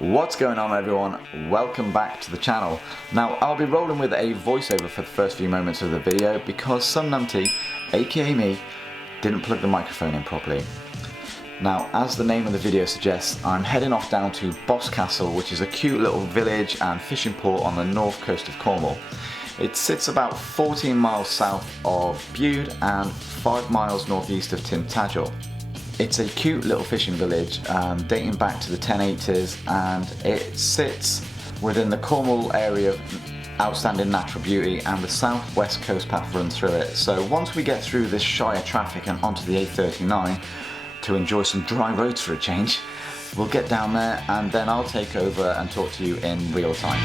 What's going on, everyone? Welcome back to the channel. Now, I'll be rolling with a voiceover for the first few moments of the video because some numpty, aka me, didn't plug the microphone in properly. Now, as the name of the video suggests, I'm heading off down to Boscastle, which is a cute little village and fishing port on the north coast of Cornwall. It sits about 14 miles south of Bude and 5 miles northeast of Tintagel. It's a cute little fishing village dating back to the 1080s, and it sits within the Cornwall area of outstanding natural beauty, and the south-west coast path runs through it. So once we get through this Shire traffic and onto the A39 to enjoy some dry roads for a change, we'll get down there and then I'll take over and talk to you in real time.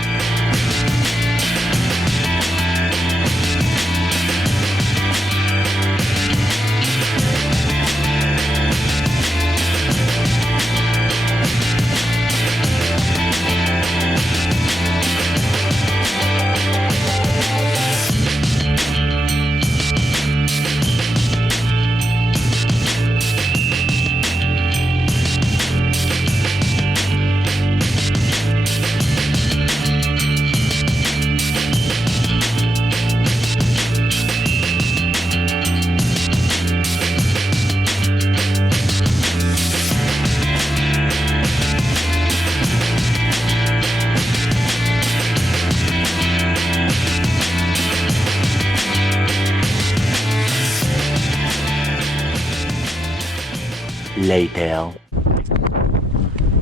Later.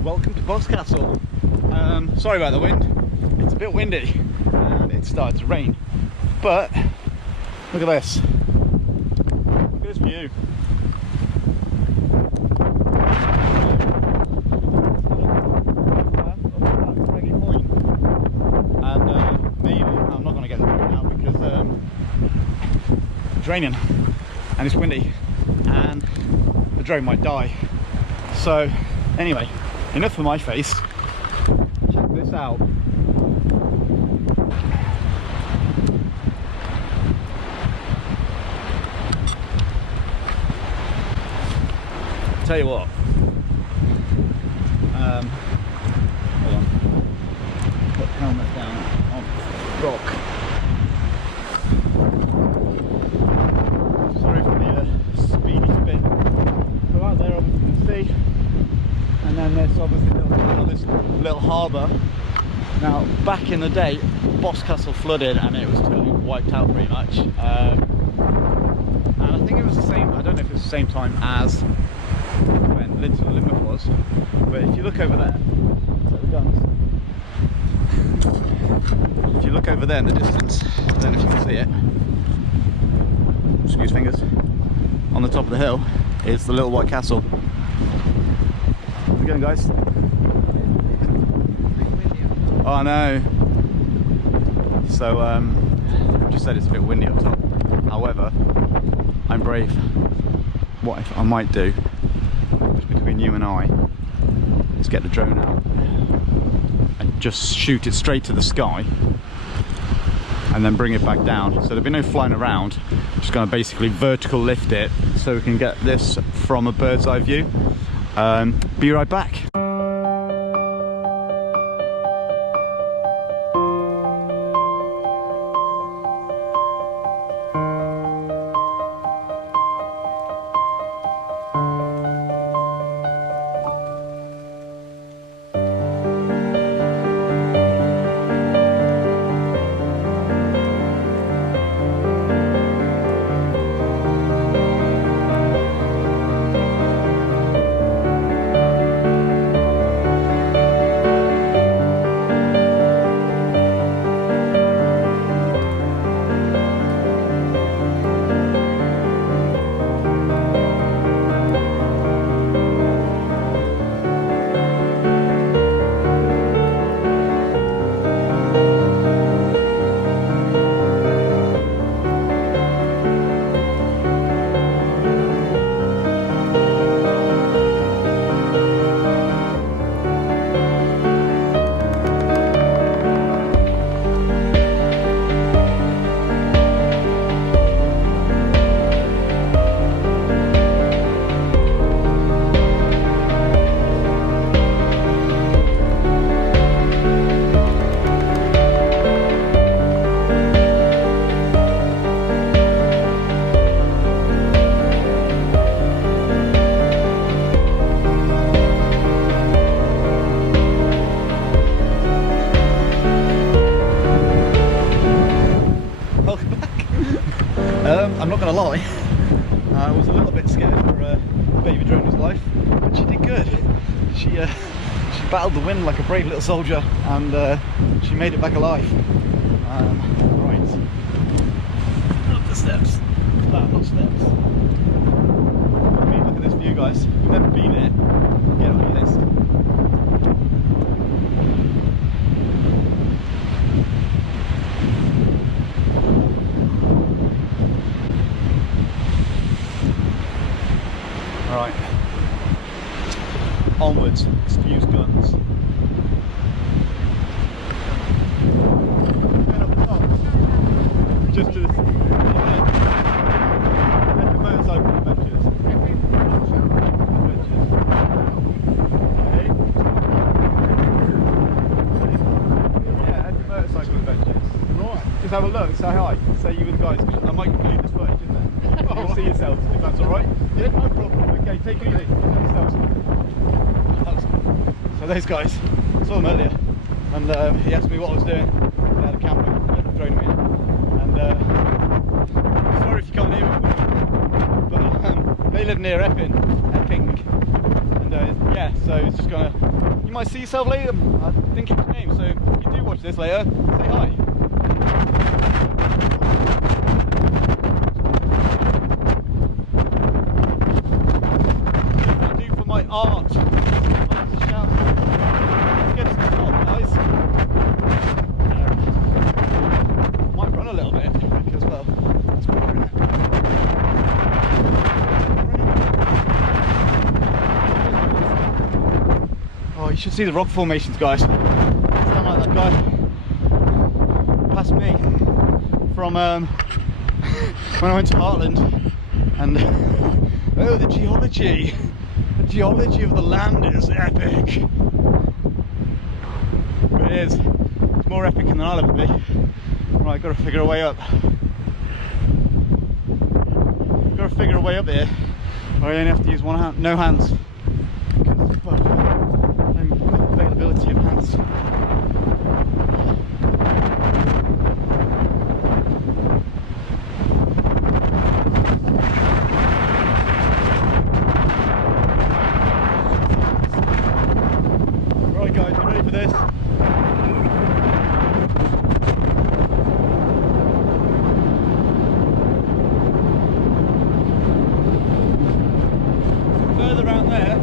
Welcome to Boscastle. Sorry about the wind. It's a bit windy and it started to rain. But look at this. Look at this view. And maybe I'm not going to get the drone now because it's raining and it's windy and the drone might die. So anyway, enough of my face. Check this out. Tell you what, hold on, put the helmet down on rock. Sorry for the speedy spin. So out there, obviously you can see, and then there's obviously this little harbour. Now, back in the day, Boscastle flooded and it was totally wiped out pretty much. And I think it was the same, I don't know if it was the same time as when Linton Limerick was, but if you look over there, so the guns. If you look over there in the distance, I don't know if you can see it, excuse fingers, on the top of the hill is the little white castle. How's it going, guys? Oh, I know. So, I just said it's a bit windy up top. However, I'm brave. What I might do, just between you and I, is get the drone out and just shoot it straight to the sky and then bring it back down. So there'll be no flying around. I'm just going to basically vertical lift it so we can get this from a bird's eye view. Be right back. lie. I was a little bit scared for a baby drone's life, but she did good. She battled the wind like a brave little soldier, and she made it back alive. Right, up the steps. Not steps. I mean, look at this view, guys. If you've never been here, get on your list. Alright, onwards, excuse guns. Just to the motorcycle adventures. Yeah, motorcycle adventures. Right. Just have a look, say hi, say you were the guys. I might include this footage in there. You'll see yourselves if that's alright. Yeah, no problem. Okay, take it easy. So those guys, saw them earlier, and he asked me what I was doing. They had a camera, they had a drone in, and sorry if you can't hear me, but they live near Epping, and yeah, so it's just gonna. You might see yourself later. I think it's his name. So if you do watch this later, say hi. Art. Let's get to the top, guys. Might run a little bit as well. Oh, you should see the rock formations, guys. Sound like that guy past me from when I went to Heartland, and oh, the geology. The geology of the land is epic. It is. It's more epic than I'll ever be. Right, got to figure a way up. Got to figure a way up here. Or I only have to use one hand, no hands. Because, well, no availability of hands. This. Further around there,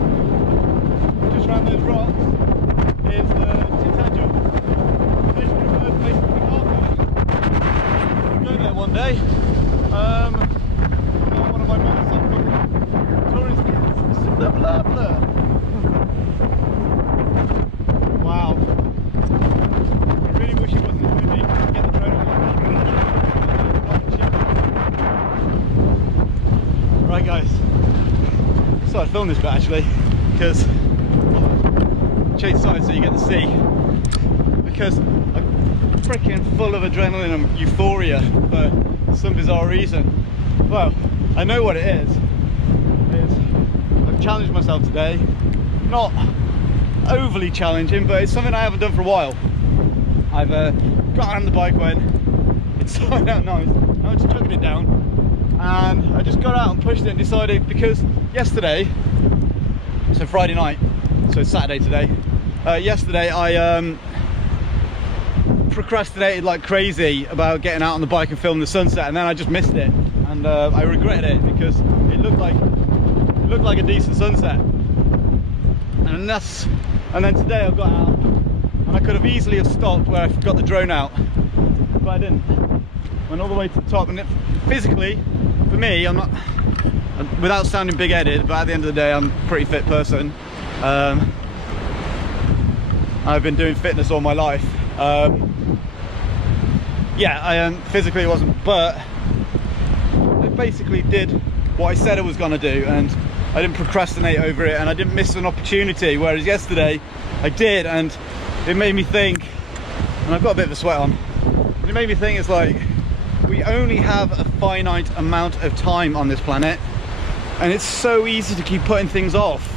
just around those rocks, is Tintagel. It's the first place to pick Arthur. Go there one day. One of my motorcycle tourist guests. Blah blah blah. Wow. I really wish it wasn't as windy. Get the drone on. Right guys, I started filming this bit actually because change sides so you get to see, because I'm freaking full of adrenaline and euphoria for some bizarre reason. Well, I know what it is. I've challenged myself today, not overly challenging, but it's something I haven't done for a while. I've got on the bike when it started out nice, now I'm just chucking it down, and I just got out and pushed it and decided, because yesterday, so Friday night, so it's Saturday today, yesterday I procrastinated like crazy about getting out on the bike and filming the sunset, and then I just missed it, and I regretted it because it looked like a decent sunset, and then today I got out and I could have easily have stopped where I got the drone out, but I didn't. Went all the way to the top, and physically, for me, I'm not, without sounding big-headed, but at the end of the day I'm a pretty fit person. I've been doing fitness all my life. Yeah, physically it wasn't, but I basically did what I said I was going to do, and I didn't procrastinate over it, and I didn't miss an opportunity, whereas yesterday I did, and it made me think, and I've got a bit of a sweat on, and it made me think, it's like, we only have a finite amount of time on this planet, and it's so easy to keep putting things off.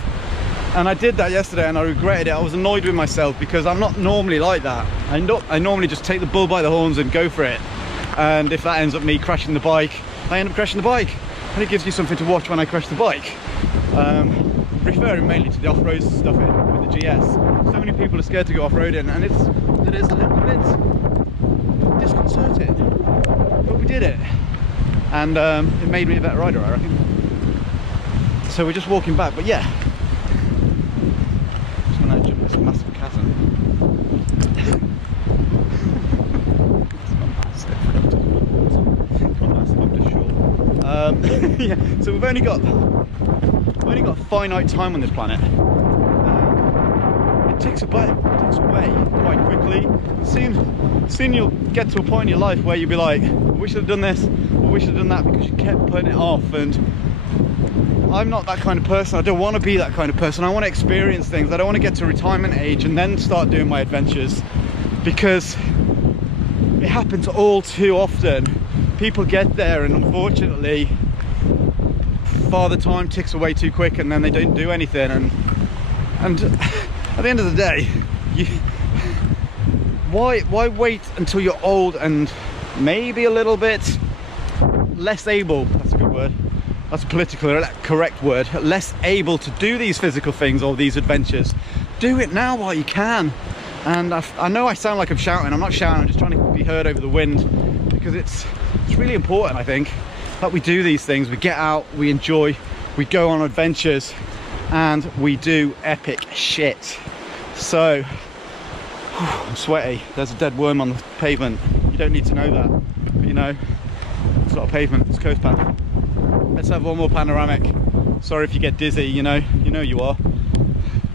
And I did that yesterday and I regretted it. I was annoyed with myself because I'm not normally like that. I normally just take the bull by the horns and go for it, and if that ends up me crashing the bike I end up crashing the bike, and it gives you something to watch when I crash the bike. Referring mainly to the off-road stuff with the GS. So many people are scared to go off-roading, and it is a little bit disconcerting, but we did it, and it made me a better rider, I reckon. So we're just walking back, but yeah, just gonna jump this massive chasm. It's not massive, I'm just short. Yeah, so we've only got a finite time on this planet. It ticks away quite quickly. Soon you'll get to a point in your life where you'll be like, we should have done this, or we should have done that, because you kept putting it off. And I'm not that kind of person. I don't want to be that kind of person. I want to experience things. I don't want to get to retirement age and then start doing my adventures, because it happens all too often. People get there, and unfortunately Father Time ticks away too quick, and then they don't do anything. And at the end of the day, why wait until you're old and maybe a little bit less able? That's a good word. That's a politically correct word. Less able to do these physical things or these adventures. Do it now while you can. And I know I sound like I'm shouting. I'm not shouting. I'm just trying to be heard over the wind, because it's really important, I think, that we do these things. We get out, we enjoy, we go on adventures, and we do epic shit. So, I'm sweaty. There's a dead worm on the pavement. You don't need to know that, but you know, it's not a pavement, it's a coast path. Let's have one more panoramic. Sorry if you get dizzy, you know you are.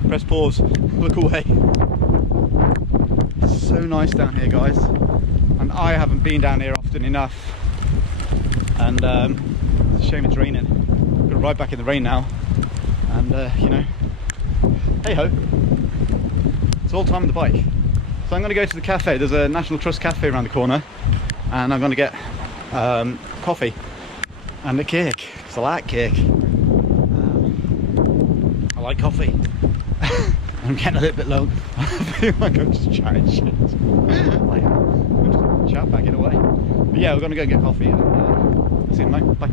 Press pause, look away. It's so nice down here, guys. And I haven't been down here often enough. And it's a shame it's raining. I'm gonna ride back in the rain now. And you know, hey ho, it's all time on the bike. So I'm gonna go to the cafe. There's a National Trust cafe around the corner, and I'm gonna get coffee and a cake, because I like cake. I like coffee. I'm getting a little bit low. I feel like I'm just chatting shit. Like, I'm just chat backing away. But yeah, we're gonna go and get coffee, and see you in a moment. Bye.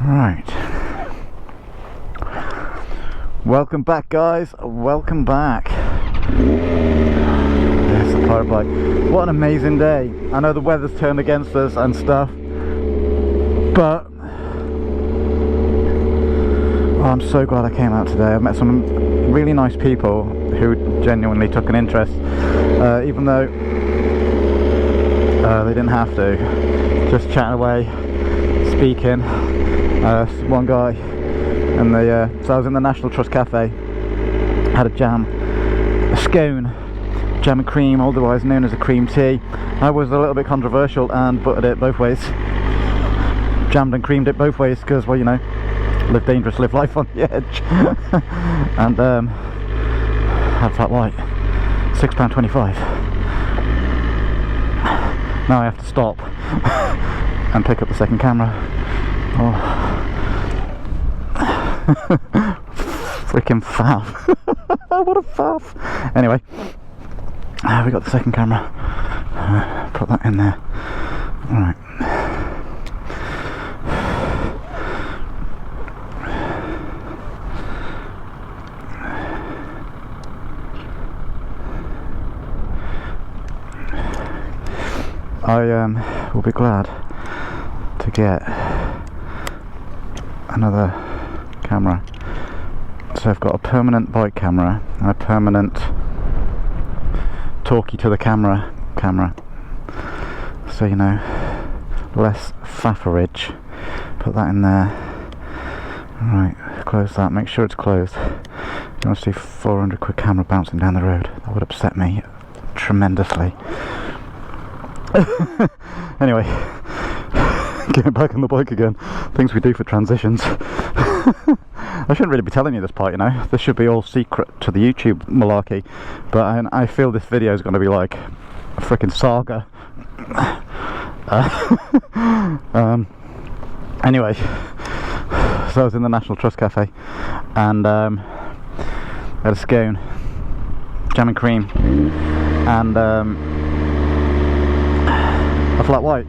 Right. Welcome back, guys. Welcome back. There's the pirate bike. What an amazing day. I know the weather's turned against us and stuff, but I'm so glad I came out today. I've met some really nice people who genuinely took an interest, even though they didn't have to. Just chatting away, speaking. One guy, and so I was in the National Trust cafe, had a jam, a scone, jam and cream, otherwise known as a cream tea. I was a little bit controversial and buttered it both ways, jammed and creamed it both ways, because, well, you know, live dangerous, live life on the edge. And had flat white, £6.25. Now I have to stop and pick up the second camera. Oh. Freaking faff. What a faff. Anyway, we got the second camera. Put that in there. Alright. I will be glad to get another camera. So I've got a permanent bike camera and a permanent talkie to the camera. So, you know, less fafferage. Put that in there. Alright, close that, make sure it's closed. You want to see 400 quid camera bouncing down the road? That would upset me tremendously. Anyway, getting back on the bike again. Things we do for transitions. I shouldn't really be telling you this part, you know. This should be all secret to the YouTube malarkey. But I feel this video is going to be like a freaking saga. Anyway, so I was in the National Trust cafe, and had a scone, jam and cream, and A flat white.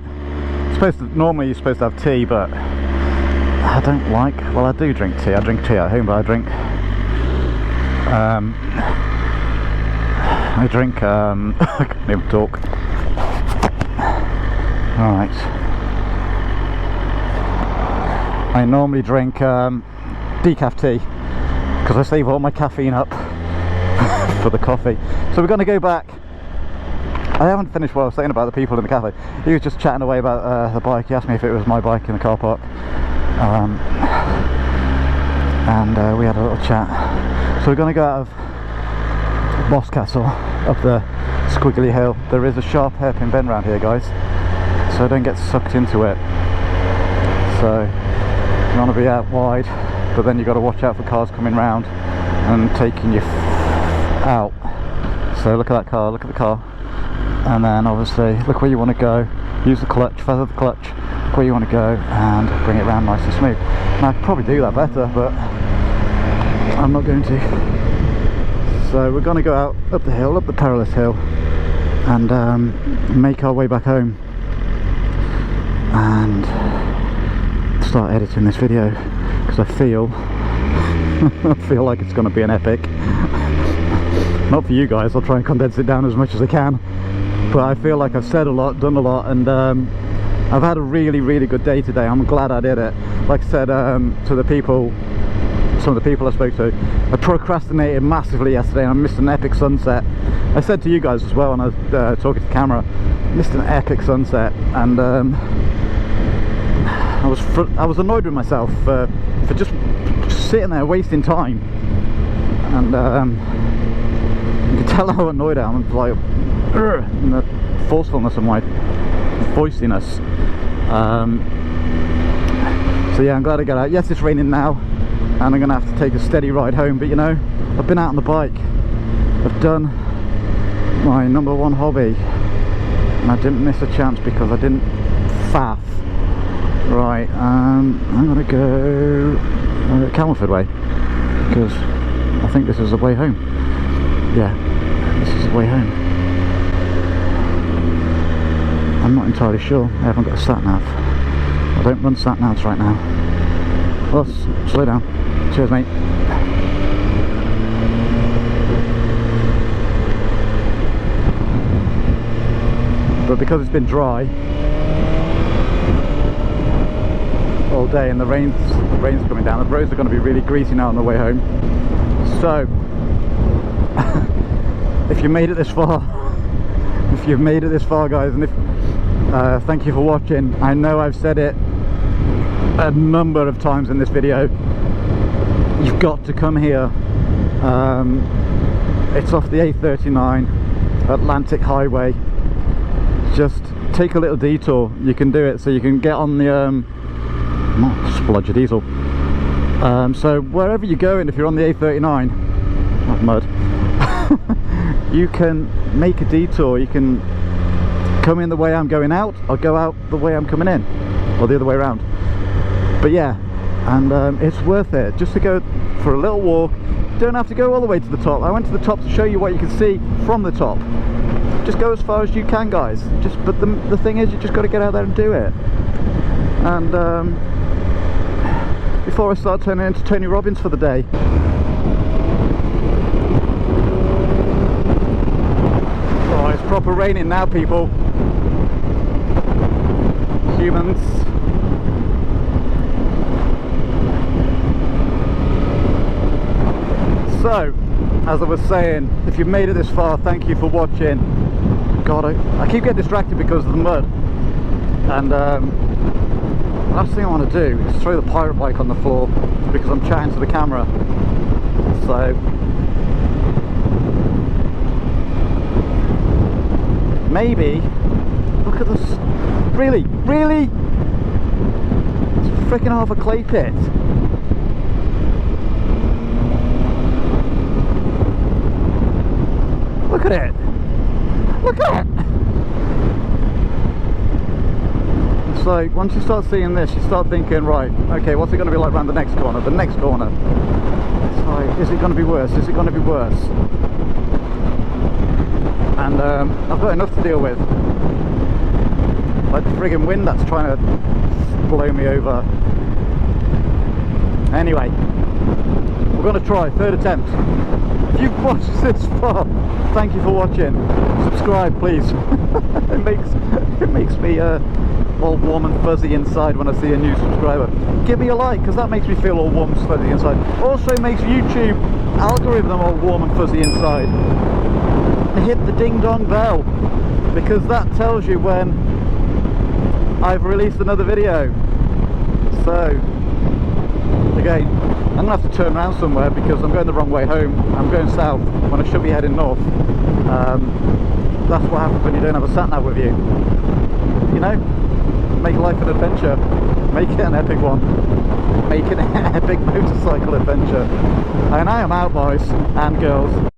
Normally you're supposed to have tea, but I don't like, well I do drink tea. I drink tea at home, but I drink I can't even talk. Alright. I normally drink decaf tea because I save all my caffeine up for the coffee. So we're going to go back. I haven't finished what I was saying about the people in the cafe. He was just chatting away about the bike. He asked me if it was my bike in the car park. And we had a little chat. So we're going to go out of Boscastle up the squiggly hill. There is a sharp hairpin bend around here, guys, so don't get sucked into it. So you want to be out wide, but then you've got to watch out for cars coming round and taking you out. So look at that car, look at the car, and then obviously look where you want to go. Use the clutch, feather the clutch, look where you want to go, and bring it round nice and smooth. Now I could probably do that better, but I'm not going to. So we're going to go out up the hill, up the perilous hill, and make our way back home and start editing this video, because I feel like it's going to be an epic. Not for you guys, I'll try and condense it down as much as I can, but I feel like I've said a lot, done a lot, and I've had a really good day today. I'm glad I did it. Like I said to the people, some of the people I spoke to, I procrastinated massively yesterday and I missed an epic sunset. I said to you guys as well when I was talking to the camera, missed an epic sunset, and I was annoyed with myself for just sitting there wasting time, and you can tell how annoyed I am, like in the forcefulness of my voiciness. So yeah, I'm glad I got out. Yes, it's raining now, and I'm gonna have to take a steady ride home, but you know, I've been out on the bike, I've done my #1 hobby, and I didn't miss a chance because I didn't faff. Right, I'm gonna go Camelford way, because I think this is the way home. Yeah, this is the way home. I'm not entirely sure, I haven't got a sat nav. I don't run sat navs right now. Well, slow down. Cheers, mate. But because it's been dry all day and the rain's coming down, the roads are going to be really greasy now on the way home. So if you made it this far, guys, and if thank you for watching. I know I've said it a number of times in this video, you've got to come here. It's off the A39 Atlantic Highway. Just take a little detour, you can do it, so you can get on the splodge of diesel. So wherever you're going, if you're on the A39, not mud, you can make a detour. You can come in the way I'm going out, or go out the way I'm coming in, or the other way around. But yeah, and it's worth it just to go for a little walk. You don't have to go all the way to the top. I went to the top to show you what you can see from the top. Just go as far as you can, guys. But the thing is, you just got to get out there and do it. And before I start turning into Tony Robbins for the day. Oh, it's proper raining now, people. Humans. So, as I was saying, if you've made it this far, thank you for watching. God, I keep getting distracted because of the mud. And last thing I want to do is throw the pirate bike on the floor because I'm chatting to the camera. So maybe, look at this, really? It's freaking half a clay pit. Look at it! Look at it! It's like, once you start seeing this, you start thinking, right, okay, what's it going to be like around the next corner? The next corner. It's like, is it going to be worse? Is it going to be worse? And I've got enough to deal with. like the friggin' wind that's trying to blow me over. Anyway, we're going to try, third attempt. If you've watched this far, thank you for watching. Subscribe, please. it makes me all warm and fuzzy inside when I see a new subscriber. Give me a like, because that makes me feel all warm and fuzzy inside. Also makes YouTube algorithm all warm and fuzzy inside. And hit the ding dong bell, because that tells you when I've released another video. So again, I'm going to have to turn around somewhere because I'm going the wrong way home. I'm going south when I should be heading north. That's what happens when you don't have a sat nav with you. You know, make life an adventure. Make it an epic one. Make it an epic motorcycle adventure. And I am out, boys and girls.